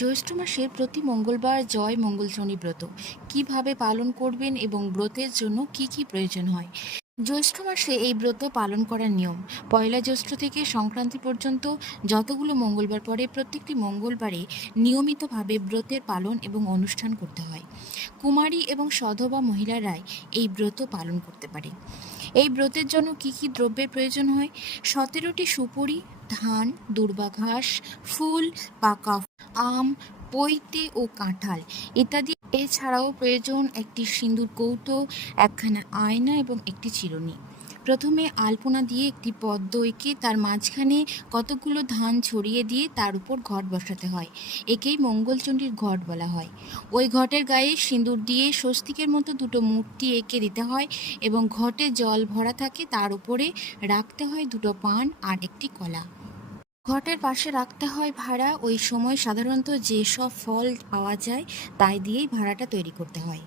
জ্যৈষ্ঠ মাসে প্রতি মঙ্গলবার জয় মঙ্গলচণ্ডী ব্রত কিভাবে পালন করবেন এবং ব্রতের জন্য কি কি প্রয়োজন হয়। জ্যৈষ্ঠ মাসে এই ব্রত পালন করার নিয়ম: পয়লা জ্যৈষ্ঠ থেকে সংক্রান্তি পর্যন্ত যতগুলো মঙ্গলবার পড়ে প্রত্যেকটি মঙ্গলবারে নিয়মিতভাবে ব্রতের পালন এবং অনুষ্ঠান করতে হয়। কুমারী এবং সধবা মহিলারাই এই ব্রত পালন করতে পারে। এই ব্রতের জন্য কি কি দ্রব্যের প্রয়োজন হয়: 17টি সুপুরি, ধান, দূর্বা ঘাস, ফুল, পাকা আম, পৈতে ও কাঁঠাল ইত্যাদি। এছাড়াও প্রয়োজন একটি সিঁদুর কৌটো, একখানা আয়না এবং একটি চিরুনি। প্রথমে আলপনা দিয়ে একটি পদ্ম এঁকে তার মাঝখানে কতকগুলো ধান ছড়িয়ে দিয়ে তার উপর ঘট বসাতে হয়। একেই মঙ্গলচণ্ডীর ঘট বলা হয়। ওই ঘটের গায়ে সিঁদুর দিয়ে স্বস্তিকের মতো দুটো মূর্তি এঁকে দিতে হয় এবং ঘটে জল ভরা থাকে, তার উপরে রাখতে হয় দুটো পান আর একটি কলা। ঘটের পাশে রাখতে হয় ভাড়া। ওই সময় সাধারণত যেসব ফল পাওয়া যায় তাই দিয়েই ভাড়াটা তৈরি করতে হয়।